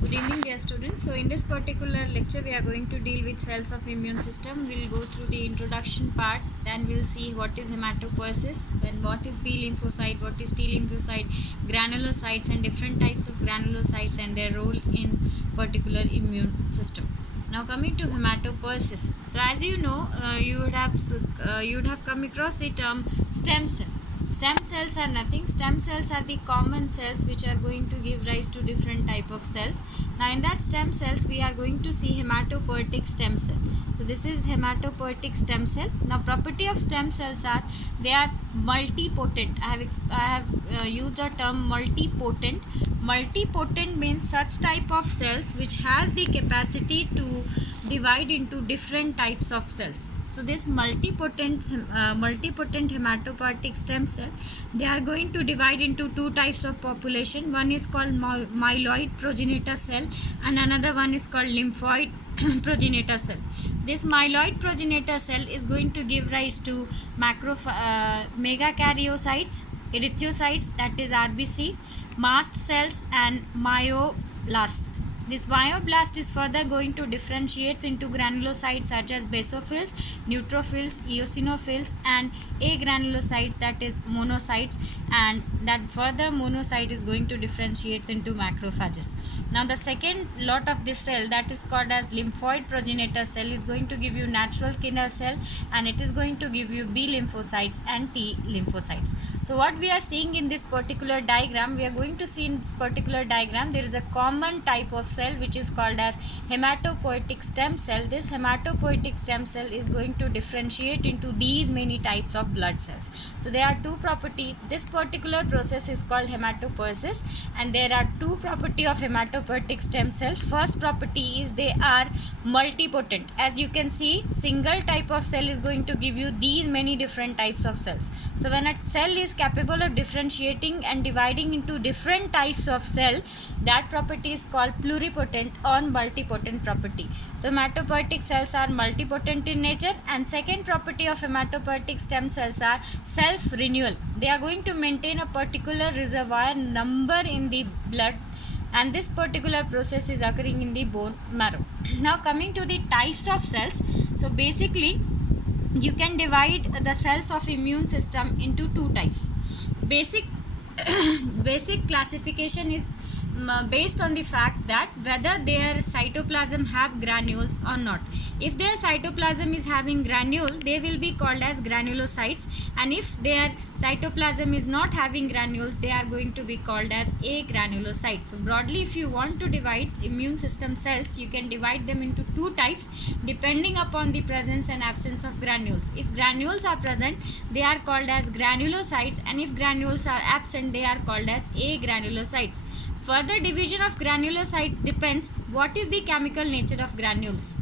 Good evening, dear students. So in this particular lecture we are going to deal with cells of immune system. We'll go through the introduction part, then we'll see what is hematopoiesis, then what is B lymphocyte, what is T lymphocyte, granulocytes and different types of granulocytes and their role in particular immune system. Now coming to hematopoiesis. So as you know, you would have come across the term stem cell. Stem cells are nothing. Stem cells are the common cells which are going to give rise to different type of cells. Now in that stem cells we are going to see hematopoietic stem cell. So this is hematopoietic stem cell. Now property of stem cells are they are multipotent. I have used a term multipotent. Multipotent means such type of cells which has the capacity to divide into different types of cells. So this multipotent hematopoietic stem cell, they are going to divide into two types of population. One is called myeloid progenitor cell and another one is called lymphoid progenitor cell. This myeloid progenitor cell is going to give rise to megakaryocytes, erythrocytes, that is RBC, mast cells and myoblasts. This myoblast is further going to differentiate into granulocytes such as basophils, neutrophils, eosinophils and agranulocytes, that is monocytes, and that further monocyte is going to differentiate into macrophages. Now the second lot of this cell, that is called as lymphoid progenitor cell, is going to give you natural killer cell and it is going to give you B lymphocytes and T lymphocytes. So what we are seeing in this particular diagram, we are going to see in this particular diagram there is a common type of cell which is called as hematopoietic stem cell. This hematopoietic stem cell is going to differentiate into these many types of blood cells. So there are two property. This particular process is called hematopoiesis and there are two property of hematopoietic stem cell. First property is they are multipotent. As you can see, single type of cell is going to give you these many different types of cells. So when a cell is capable of differentiating and dividing into different types of cell, that property is called pluripotent or multipotent property. So hematopoietic cells are multipotent in nature, and second property of hematopoietic stem cells are self-renewal. They are going to maintain a particular reservoir number in the blood, and this particular process is occurring in the bone marrow. Now coming to the types of cells. So basically you can divide the cells of immune system into two types. Basic classification is based on the fact that whether their cytoplasm have granules or not. If their cytoplasm is having granule, they will be called as granulocytes, and if their cytoplasm is not having granules, they are going to be called as agranulocytes. So broadly, if you want to divide immune system cells, you can divide them into two types depending upon the presence and absence of granules. If granules are present, they are called as granulocytes, and if granules are absent, they are called as agranulocytes. Further division of granulocyte depends what is the chemical nature of granules.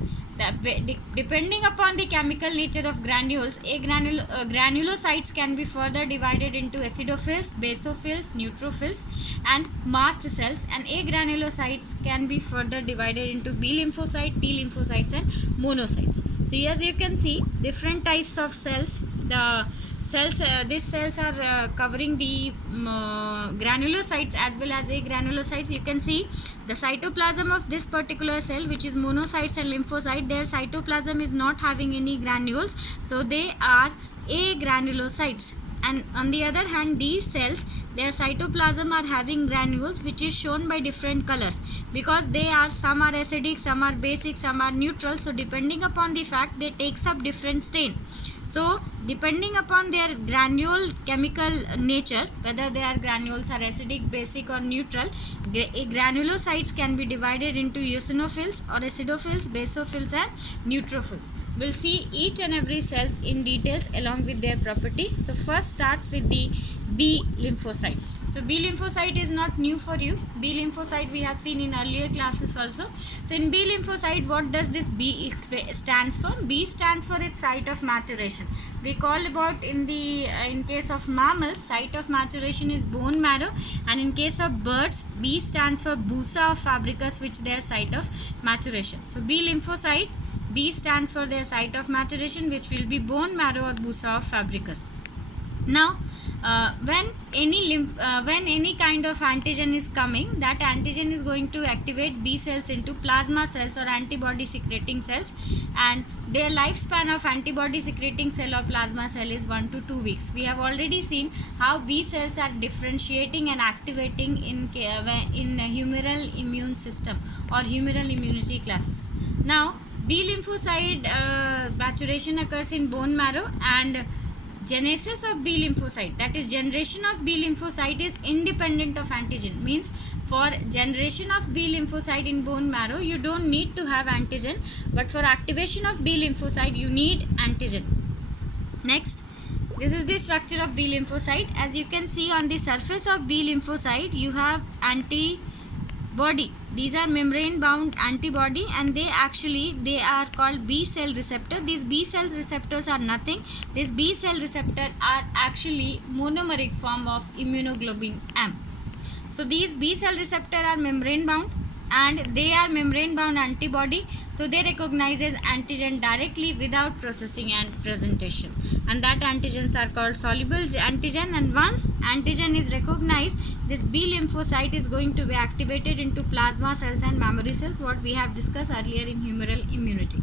Depending upon the chemical nature of granules, granulocytes can be further divided into acidophils, basophils, neutrophils and mast cells, and agranulocytes can be further divided into B lymphocyte, T lymphocytes and monocytes. So as you can see, different types of cells. These cells are covering the granulocytes as well as agranulocytes. You can see the cytoplasm of this particular cell, which is monocytes and lymphocyte, their cytoplasm is not having any granules, so they are agranulocytes. And on the other hand, these cells, their cytoplasm are having granules, which is shown by different colors because they are, some are acidic, some are basic, some are neutral. So depending upon the fact, they takes up different stain. So depending upon their granule chemical nature, whether their granules are acidic, basic or neutral, granulocytes can be divided into eosinophils or acidophils, basophils and neutrophils. We'll see each and every cells in details along with their property. So first starts with the B lymphocytes. So B lymphocyte is not new for you. B lymphocyte we have seen in earlier classes also. So in B lymphocyte, what does this B stands for? B stands for its site of maturation. We call about in case of mammals, site of maturation is bone marrow, and in case of birds, B stands for busa of fabricus, which their site of maturation. So B lymphocyte, B stands for their site of maturation, which will be bone marrow or busa of fabricus. Now, when any kind of antigen is coming, that antigen is going to activate B cells into plasma cells or antibody secreting cells, and their lifespan of antibody secreting cell or plasma cell is 1 to 2 weeks. We have already seen how B cells are differentiating and activating in humoral immune system or humoral immunity classes. Now, B lymphocyte maturation occurs in bone marrow, and genesis of B lymphocyte, that is generation of B lymphocyte, is independent of antigen. Means for generation of B lymphocyte in bone marrow you don't need to have antigen, but for activation of B lymphocyte you need antigen. Next, this is the structure of B lymphocyte. As you can see, on the surface of B lymphocyte you have antibody. These are membrane bound antibody, and they are called B cell receptor. These B cell receptors are nothing. These B cell receptor are actually monomeric form of immunoglobulin M. So these B cell receptor are membrane bound, and they are membrane bound antibody, so they recognize as antigen directly without processing and presentation, and that antigens are called soluble antigen. And once antigen is recognized, this B lymphocyte is going to be activated into plasma cells and mammary cells, what we have discussed earlier in humoral immunity.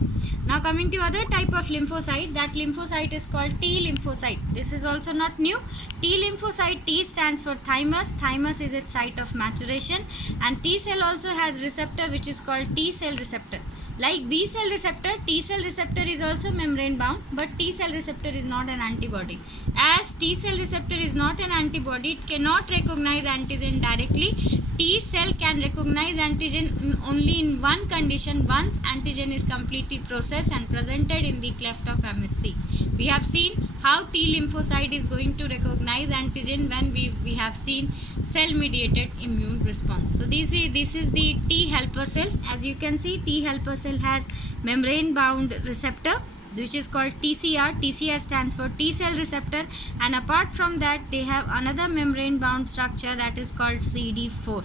Now coming to other type of lymphocyte, that lymphocyte is called T lymphocyte. This is also not new. T lymphocyte, T stands for thymus. Thymus is its site of maturation, and T cell also has receptor which is called T cell receptor. Like B cell receptor, T cell receptor is also membrane bound, but T cell receptor is not an antibody. As T cell receptor is not an antibody, it cannot recognize antigen directly. T cell can recognize antigen only in one condition: once antigen is completely processed and presented in the cleft of MHC. We have seen how T lymphocyte is going to recognize antigen when we have seen cell mediated immune response. So this is the T helper cell. As you can see, T helper cell has membrane bound receptor which is called TCR. TCR stands for T cell receptor, and apart from that they have another membrane bound structure that is called CD4.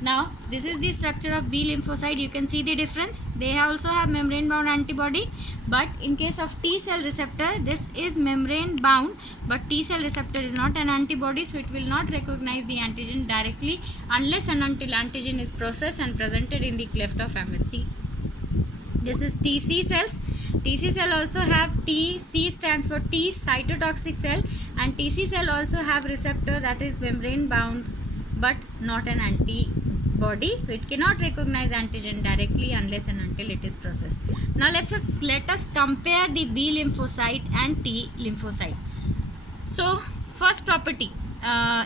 Now this is the structure of B lymphocyte. You can see the difference. They also have membrane bound antibody, but in case of T cell receptor, this is membrane bound, but T cell receptor is not an antibody, so it will not recognize the antigen directly unless and until antigen is processed and presented in the cleft of MHC. This is TC cells. TC cell also have TC stands for T cytotoxic cell, and TC cell also have receptor that is membrane bound but not an antibody, so it cannot recognize antigen directly unless and until it is processed. Now let us compare the B lymphocyte and T lymphocyte. So first property,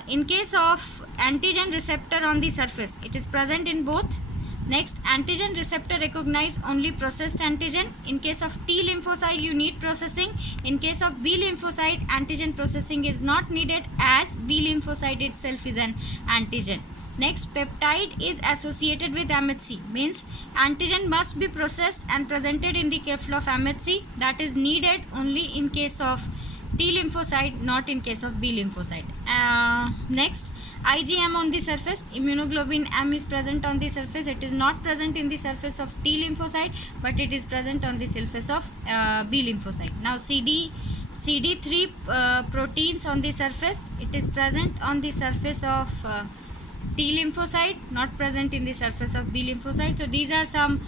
in case of antigen receptor on the surface, it is present in both. Next, antigen receptor recognize only processed antigen. In case of T lymphocyte, you need processing. In case of B lymphocyte, antigen processing is not needed, as B lymphocyte itself is an antigen. Next, peptide is associated with MHC, means antigen must be processed and presented in the cleft of MHC. That is needed only in case of T lymphocyte, not in case of B lymphocyte. Next, IgM on the surface. Immunoglobulin M is present on the surface. It is not present in the surface of T lymphocyte, but it is present on the surface of B lymphocyte. Now CD3 proteins on the surface. It is present on the surface of T lymphocyte, not present in the surface of B lymphocyte. So these are some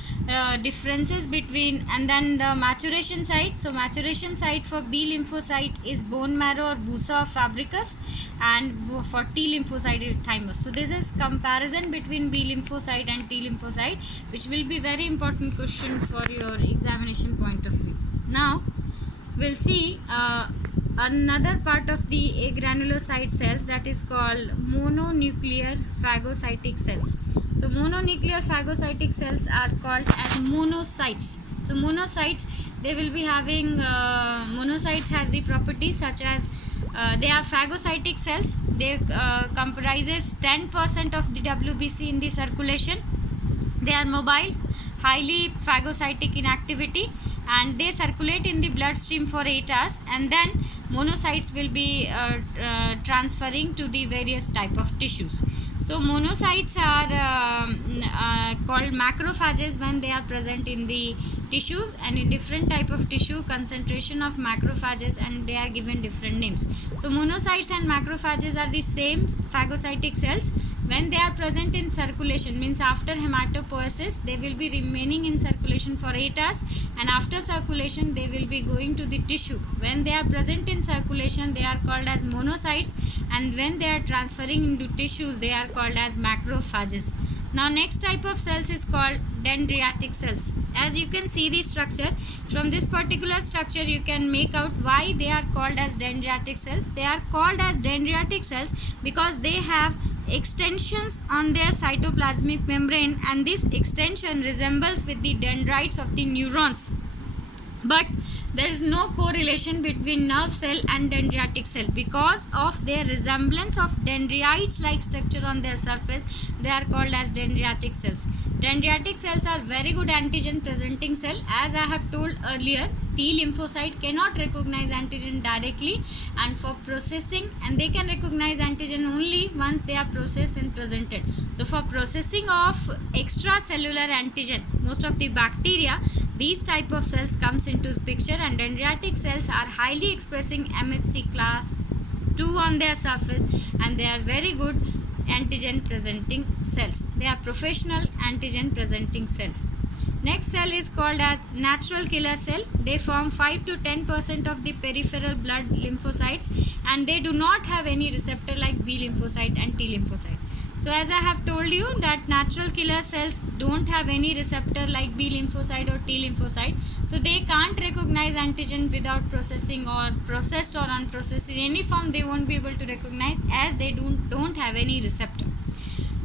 differences between, and then the maturation site. So maturation site for B lymphocyte is bone marrow or busa fabricus, and for T lymphocyte is thymus. So this is comparison between B lymphocyte and T lymphocyte, which will be very important question for your examination point of view. Now we'll see another part of the agranulocyte cells, that is called mononuclear phagocytic cells. So mononuclear phagocytic cells are called as monocytes. So monocytes, they will be having monocytes has the properties such as they are phagocytic cells. They comprises 10% of the WBC in the circulation. They are mobile, highly phagocytic in activity, and they circulate in the bloodstream for 8 hours, and then monocytes will be transferring to the various type of tissues. So monocytes are called macrophages when they are present in the tissues, and in different type of tissue concentration of macrophages, and they are given different names. So monocytes and macrophages are the same phagocytic cells. When they are present in circulation, means after hematopoiesis they will be remaining in circulation for 8 hours, and after circulation they will be going to the tissue. When they are present in circulation they are called as monocytes, and when they are transferring into tissues they are called as macrophages. Now next type of cells is called dendritic cells. As you can see the structure, from this particular structure you can make out why they are called as dendritic cells. They are called as dendritic cells because they have extensions on their cytoplasmic membrane, and this extension resembles with the dendrites of the neurons. But there is no correlation between nerve cell and dendritic cell. Because of their resemblance of dendrites like structure on their surface, they are called as dendritic cells. Dendritic cells are very good antigen presenting cell. As I have told earlier, T lymphocyte cannot recognize antigen directly, and for processing, and they can recognize antigen only once they are processed and presented. So for processing of extracellular antigen, most of the bacteria, these type of cells comes into the picture, and dendritic cells are highly expressing MHC class 2 on their surface, and they are very good antigen presenting cells. They are professional antigen presenting cell. Next cell is called as natural killer cell. They form 5 to 10% of the peripheral blood lymphocytes, and they do not have any receptor like B lymphocyte and T lymphocyte. So as I have told you that natural killer cells don't have any receptor like B lymphocyte or T lymphocyte, so they can't recognize antigen without processing, or processed or unprocessed. In any form they won't be able to recognize, as they don't have any receptor.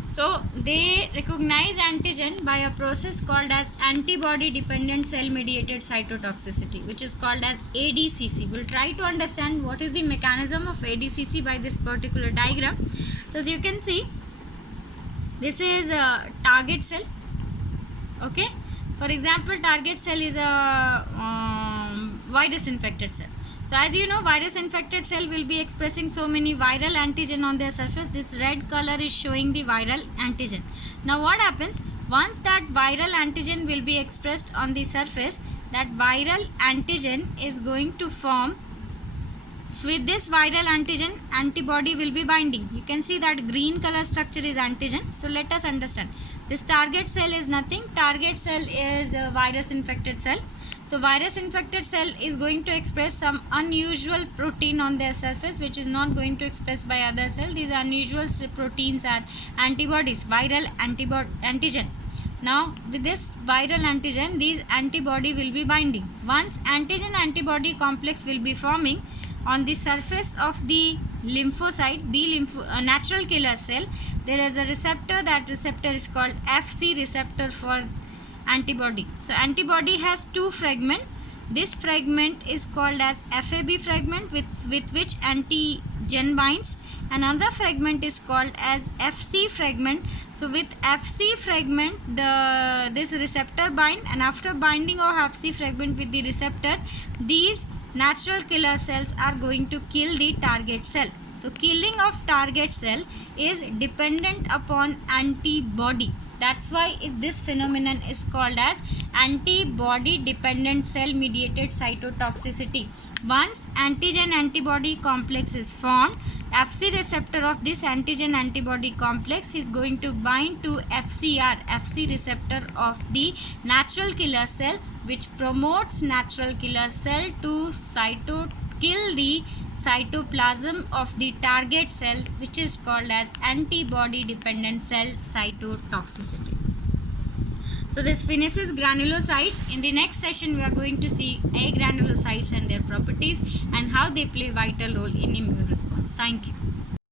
So they recognize antigen by a process called as antibody dependent cell mediated cytotoxicity, which is called as ADCC. We'll try to understand what is the mechanism of ADCC by this particular diagram. So as you can see, this is a target cell. Okay, for example, target cell is a virus infected cell. So as you know, virus infected cell will be expressing so many viral antigen on their surface. This red color is showing the viral antigen. Now what happens, once that viral antigen will be expressed on the surface, that viral antigen is going to form. With this viral antigen, antibody will be binding. You can see that green color structure is antigen. So let us understand. This target cell is nothing. Target cell is a virus infected cell. So virus infected cell is going to express some unusual protein on their surface, which is not going to express by other cell. These unusual proteins are antibodies, viral antigen. Now with this viral antigen, these antibody will be binding. Once antigen antibody complex will be forming on the surface of the lymphocyte, natural killer cell, there is a receptor. That receptor is called FC receptor for antibody. So antibody has two fragments. This fragment is called as FAB fragment, with which antigen binds. Another fragment is called as FC fragment. So with FC fragment, this receptor bind, and after binding of FC fragment with the receptor, these natural killer cells are going to kill the target cell. So killing of target cell is dependent upon antibody. That's why this phenomenon is called as antibody dependent cell mediated cytotoxicity. Once antigen antibody complex is formed, FC receptor of this antigen antibody complex is going to bind to FCR, FC receptor of the natural killer cell, which promotes natural killer cell to kill the cytoplasm of the target cell, which is called as antibody dependent cell cytotoxicity. So this finishes granulocytes. In the next session we are going to see agranulocytes and their properties and how they play vital role in immune response. Thank you.